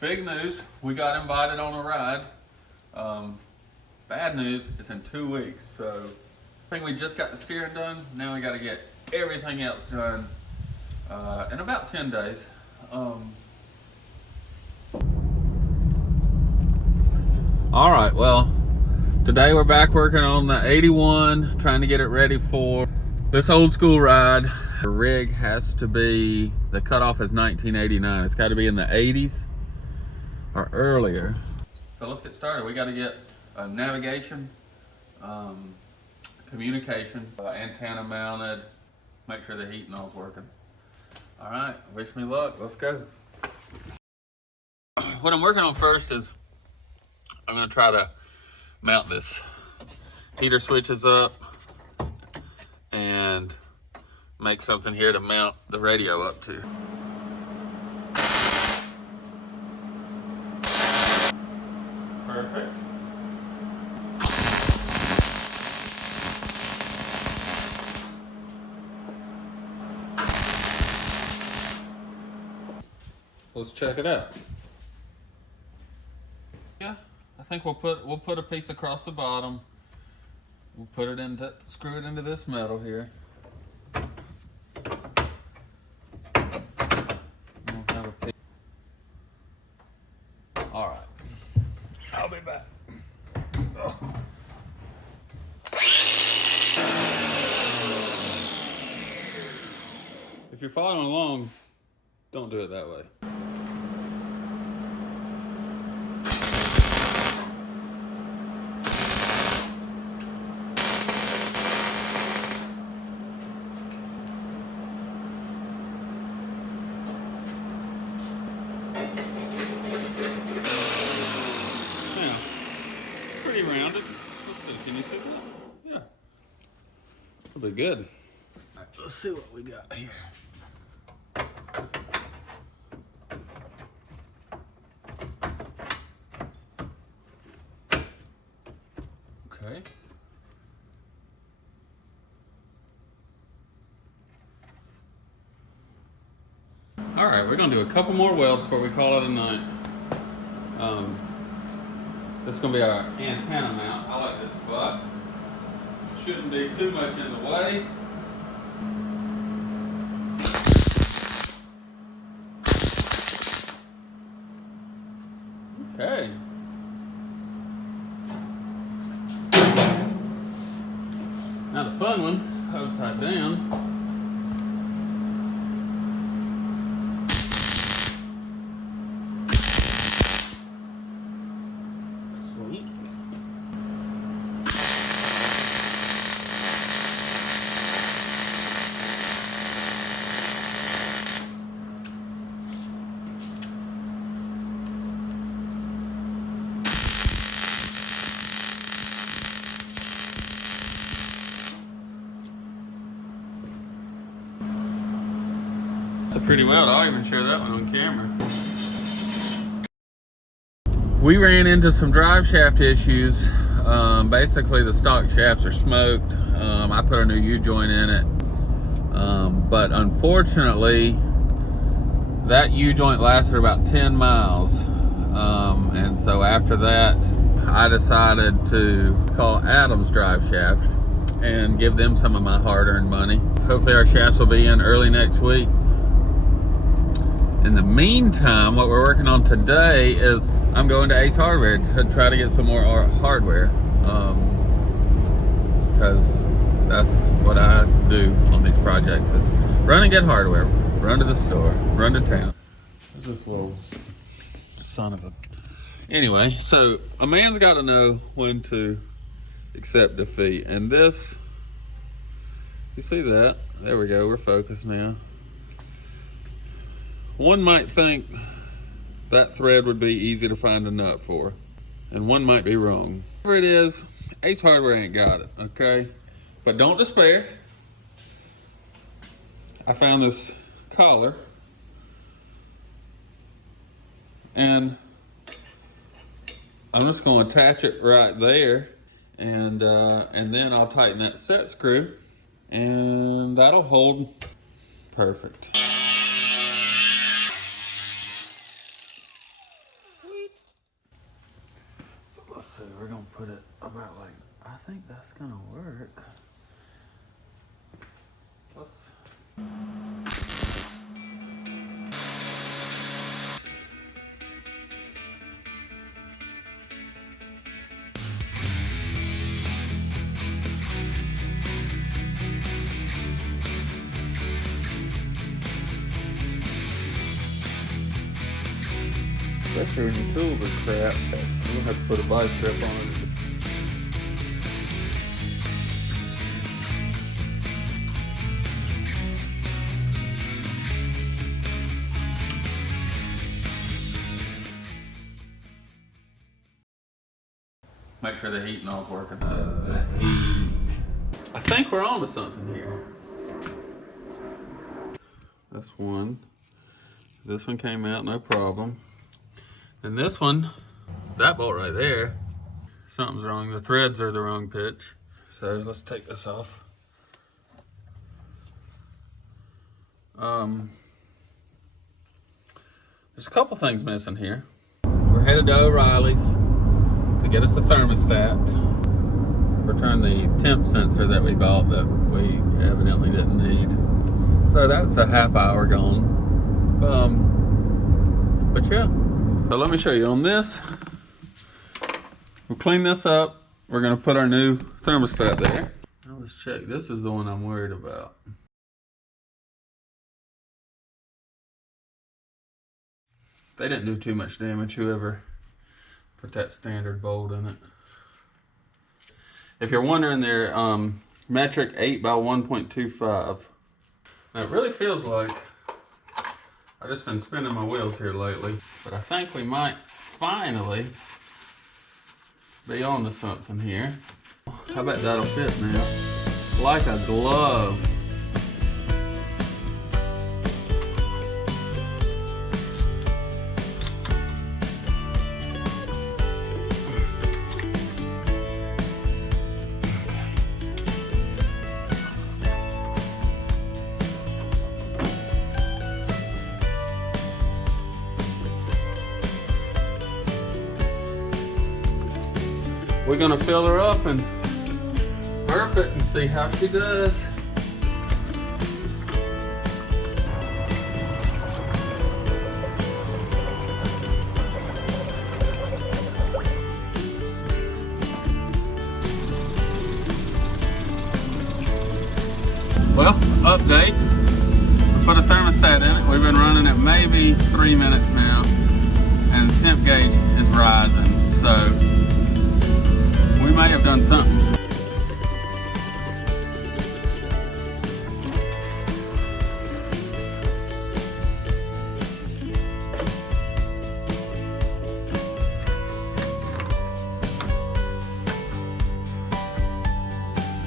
Big news, we got invited on a ride. Bad news, it's in 2 weeks. So I think we just got the steering done. Now we got to get everything else done in about 10 days. All right, well, today we're back working on the 81, trying to get it ready for this old school ride. The rig has to be, the cutoff is 1989. It's got to be in the 80s or earlier. So let's get started. We got to get navigation, communication, antenna mounted, make sure the heat and all's working. All right, wish me luck. Let's go. What I'm working on first is I'm going to try to mount this heater switches up and make something here to mount the radio up to. Perfect. Let's check it out. Yeah, I think we'll put a piece across the bottom. We'll put it into, screw it into this metal here. We'll have a piece. All right, I'll be back. Oh. If you're following along, don't do it that way. Rounded. Let's see. Can you see that? Yeah. That'll be good. All right, let's see what we got here. Okay. All right, we're gonna do a couple more welds before we call it a night. This is going to be our antenna mount. I like this spot. Shouldn't be too much in the way. Okay. Now the fun one's upside down. It's a pretty weld. I'll even share that one on camera. We ran into some drive shaft issues. Basically the stock shafts are smoked. I put a new U-joint in it. But unfortunately, that U-joint lasted about 10 miles. And so after that, I decided to call Adam's Drive Shaft and give them some of my hard-earned money. Hopefully our shafts will be in early next week. In the meantime, what we're working on today is I'm going to Ace Hardware to try to get some more hardware, because that's what I do on these projects, is run and get hardware, run to the store, run to town. There's this little son of a... Anyway, so a man's got to know when to accept defeat, and this, you see that? There we go, we're focused now. One might think that thread would be easy to find a nut for, and one might be wrong. Whatever it is, Ace Hardware ain't got it, okay? But don't despair. I found this collar, and I'm just going to attach it right there, and then I'll tighten that set screw, and that'll hold perfect. we're gonna put it about like, I think that's gonna work. Especially when your tools are crap, you'll have to put a vice strip on it. Make sure the heat and all's working. I think we're on to something here. That's one. This one came out no problem. And this one, that bolt right there, something's wrong. The threads are the wrong pitch. So let's take this off. There's a couple things missing here. We're headed to O'Reilly's to get us a thermostat. Return the temp sensor that we bought that we evidently didn't need. So that's a half hour gone. But yeah. So let me show you on this. We'll clean this up. We're gonna put our new thermostat there. Now let's check. This is the one I'm worried about. They didn't do too much damage, whoever put that standard bolt in it. If you're wondering, they're metric 8 by 1.25. Now it really feels like I've just been spinning my wheels here lately, but I think we might finally be on to something here. I bet that'll fit now. Like a glove. We're gonna fill her up and burp it and see how she does. Well, update. I put a thermostat in it. We've been running it maybe 3 minutes now, and the temp gauge is rising, so we might have done something.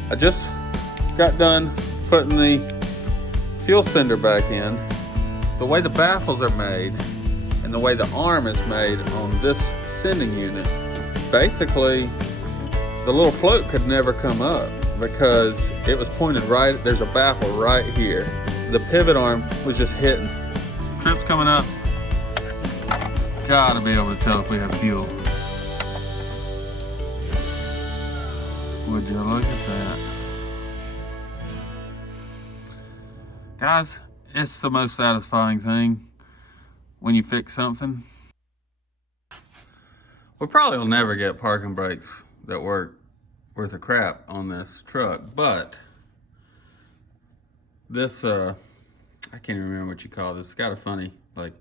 I just got done putting the fuel sender back in. The way the baffles are made and the way the arm is made on this sending unit, basically the little float could never come up because it was pointed right, there's a baffle right here. The pivot arm was just hitting. Trip's coming up. Gotta be able to tell if we have fuel. Would you look at that? Guys, it's the most satisfying thing when you fix something. We probably will never get parking brakes that work worth a crap on this truck, but this I can't even remember what you call this. It's got a funny, like,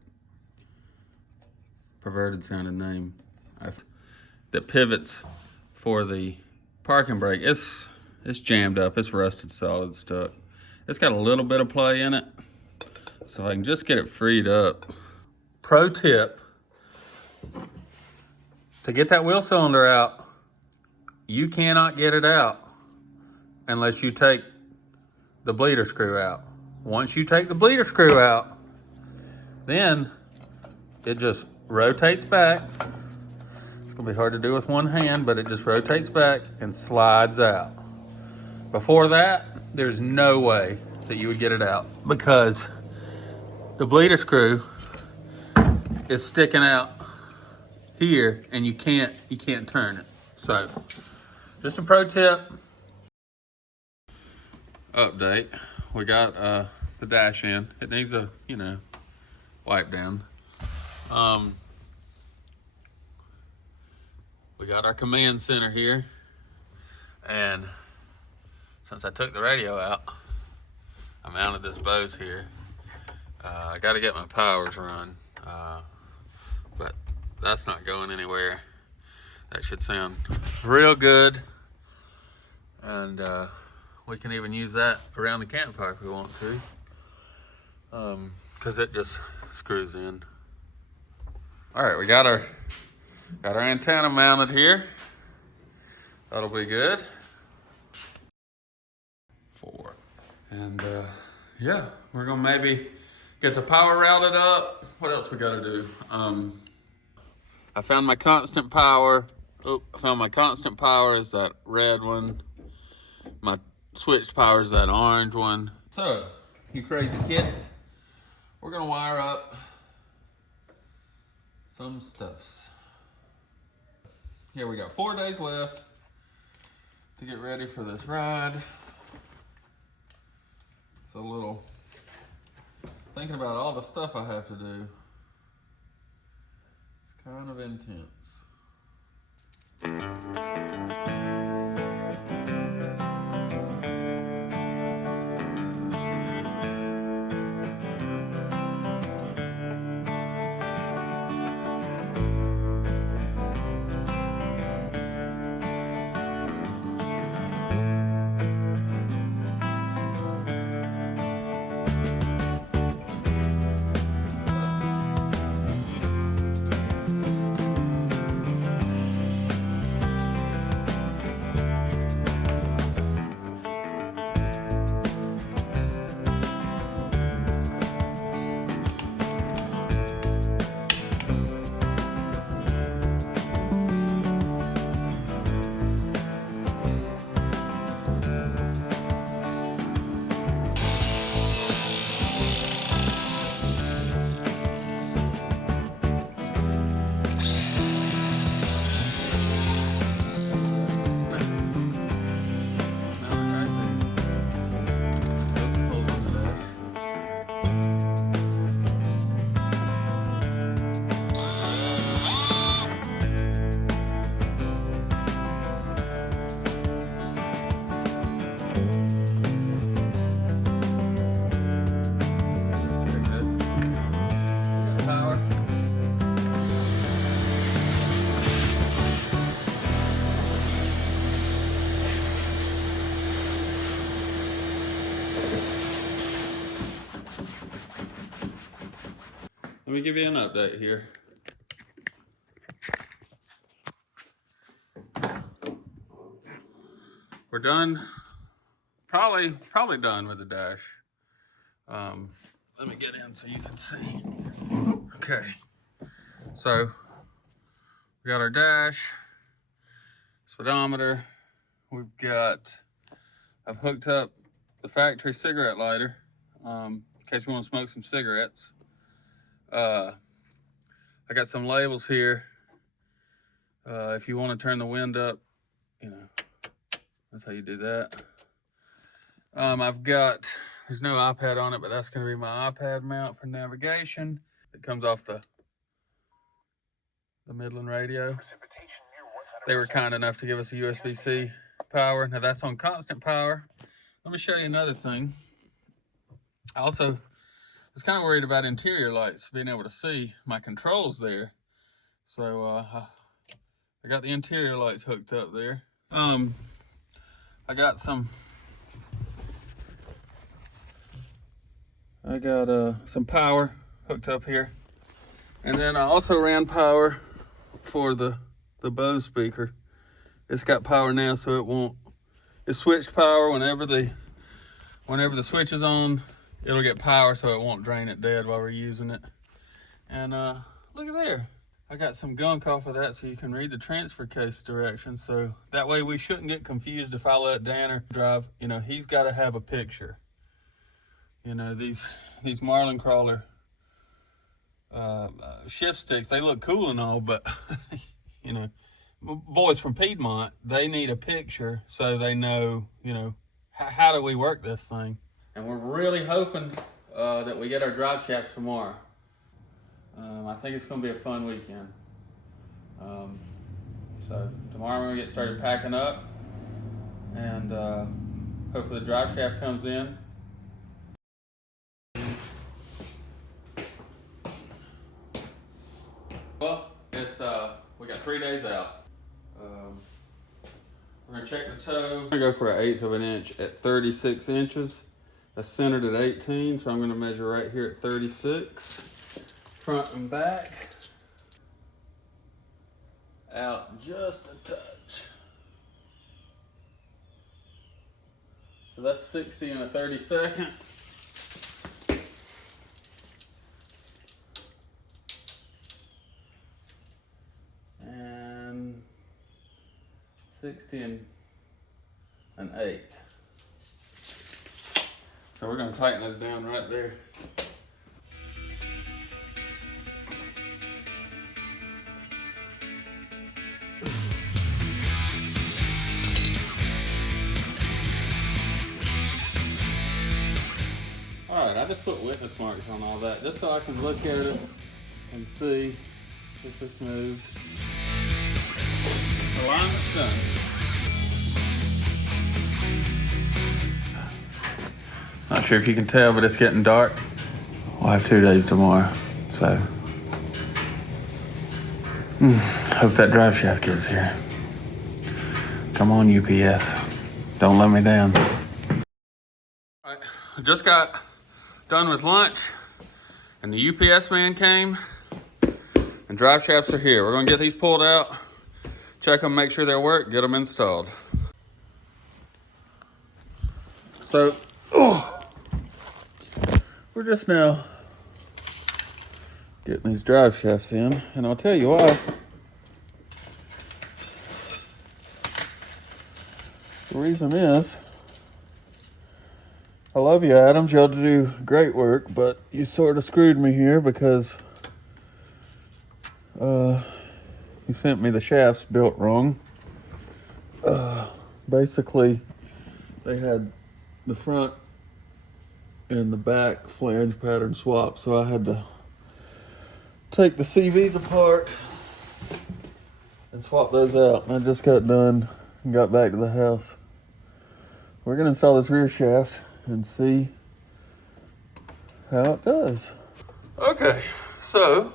perverted sounding name that pivots for the parking brake. It's jammed up, it's rusted solid, stuck. It's got a little bit of play in it, so I can just get it freed up. Pro tip, to get that wheel cylinder out, you cannot get it out unless you take the bleeder screw out. Once you take the bleeder screw out, then it just rotates back. It's gonna be hard to do with one hand, but it just rotates back and slides out. Before that, there's no way that you would get it out because the bleeder screw is sticking out here and you can't turn it. So, just a pro tip update. We got the dash in. It needs a, wipe down. We got our command center here, and since I took the radio out, I mounted this Bose here. I got to get my powers run, but that's not going anywhere. That should sound real good, and we can even use that around the campfire if we want to, because it just screws in. All right, we got our antenna mounted here. That'll be good. 4. And yeah, we're gonna maybe get the power routed up. What else we gotta do? I found my constant power. I found my constant power is that red one. My switched power is that orange one. So, you crazy kids, we're gonna wire up some stuffs. Here we got 4 days left to get ready for this ride. It's a little, thinking about all the stuff I have to do, it's kind of intense. Let me give you an update here. We're done, probably done with the dash. Let me get in so you can see. Okay, so we got our dash, speedometer. I've hooked up the factory cigarette lighter in case we want to smoke some cigarettes. I got some labels here. If you want to turn the wind up, that's how you do that. There's no iPad on it, but that's going to be my iPad mount for navigation. It comes off the Midland radio. They were kind enough to give us a USB-C power. Now that's on constant power. Let me show you another thing. I also was kind of worried about interior lights, being able to see my controls there. So I got the interior lights hooked up there. I got some power hooked up here. And then I also ran power for the Bose speaker. It's got power now, so it switched power whenever the switch is on. It'll get power so it won't drain it dead while we're using it. And look at there. I got some gunk off of that so you can read the transfer case directions. So that way we shouldn't get confused if I let Danner drive. He's got to have a picture. These Marlin Crawler shift sticks, they look cool and all, but boys from Piedmont, they need a picture so they know, how do we work this thing. And we're really hoping that we get our drive shafts tomorrow. I think it's going to be a fun weekend. So tomorrow we're going to get started packing up, and hopefully the drive shaft comes in. Well, it's we got 3 days out. We're gonna check the toe. I'm gonna go for 1/8 of an inch at 36 inches. That's centered at 18, so I'm gonna measure right here at 36, front and back. Out just a touch. So that's 60 and a 32nd. And 60 and an 1/8. So we're gonna tighten this down right there. All right, I just put witness marks on all that, just so I can look at it and see if it's moved. Alignment's done. Not sure if you can tell, but it's getting dark. We'll have 2 days tomorrow, so hope that drive shaft gets here. Come on, UPS. Don't let me down. All right, I just got done with lunch, and the UPS man came, and drive shafts are here. We're gonna get these pulled out, check them, make sure they work, get them installed. So, we're just now getting these drive shafts in, and I'll tell you why. The reason is, I love you, Adams. Y'all do great work, but you sort of screwed me here because you sent me the shafts built wrong. Basically, they had the front and the back flange pattern swap, so I had to take the CVs apart and swap those out. And I just got done and got back to the house. We're gonna install this rear shaft and see how it does. Okay, so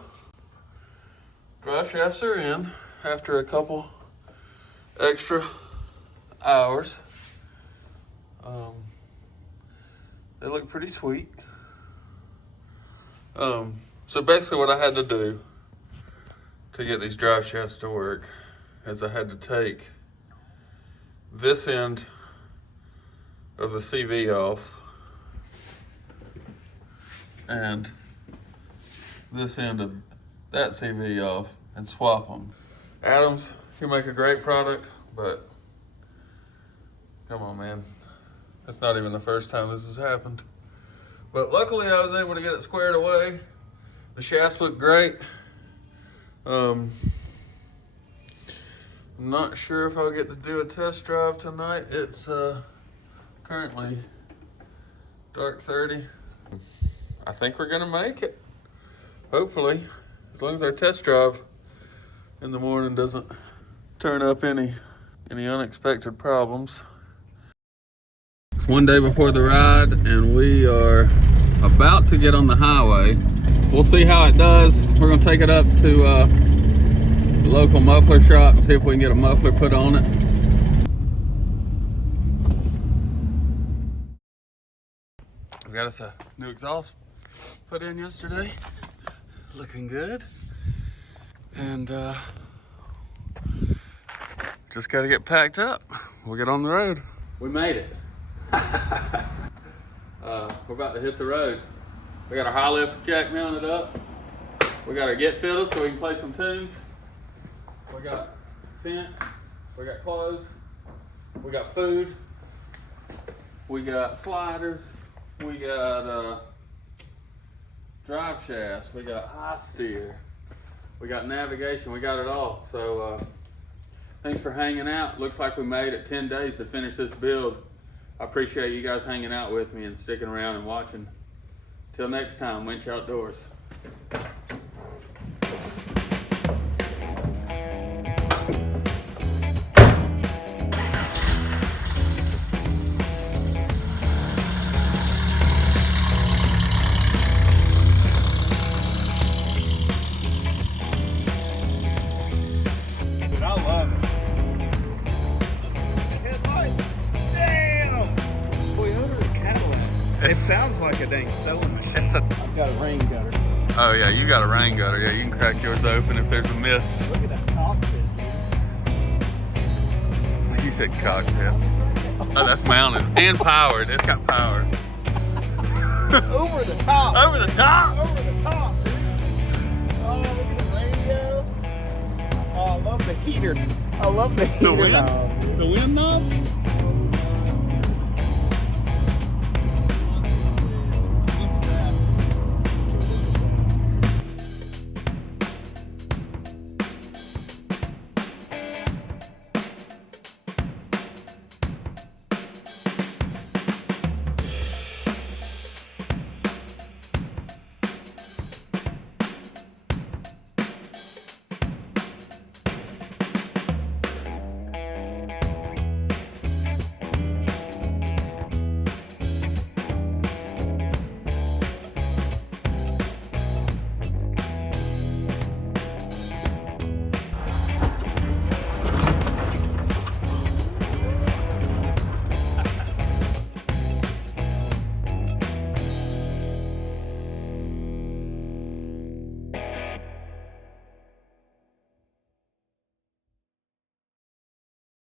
drive shafts are in after a couple extra hours. They look pretty sweet. So basically what I had to do to get these drive shafts to work is I had to take this end of the CV off and this end of that CV off and swap them. Adams, you make a great product, but come on, man. It's not even the first time this has happened. But luckily I was able to get it squared away. The shafts look great. I'm not sure if I'll get to do a test drive tonight. It's currently dark 30. I think we're gonna make it. Hopefully, as long as our test drive in the morning doesn't turn up any unexpected problems. It's one day before the ride, and we are about to get on the highway. We'll see how it does. We're gonna take it up to the local muffler shop and see if we can get a muffler put on it. We got us a new exhaust put in yesterday. Looking good. And just gotta get packed up. We'll get on the road. We made it. We're about to hit the road. We got our high lift jack mounted up. We got our get fiddle so we can play some tunes. We got tent. We got clothes. We got food. We got sliders. We got drive shafts. We got high steer. We got navigation. We got it all. So Thanks for hanging out. Looks like we made it 10 days to finish this build. I appreciate you guys hanging out with me and sticking around and watching. Till next time, Winch Outdoors. It sounds like a dang sewing machine. I've got a rain gutter. Oh yeah, you got a rain gutter. Yeah, you can crack yours open if there's a mist. Look at that cockpit. You said cockpit. Oh, that's mounted and powered. It's got power. Over the top. Over the top. Over the top, dude. Oh, look at the radio. Oh, I love the heater. I love the heater. The wind? knob. The wind knob?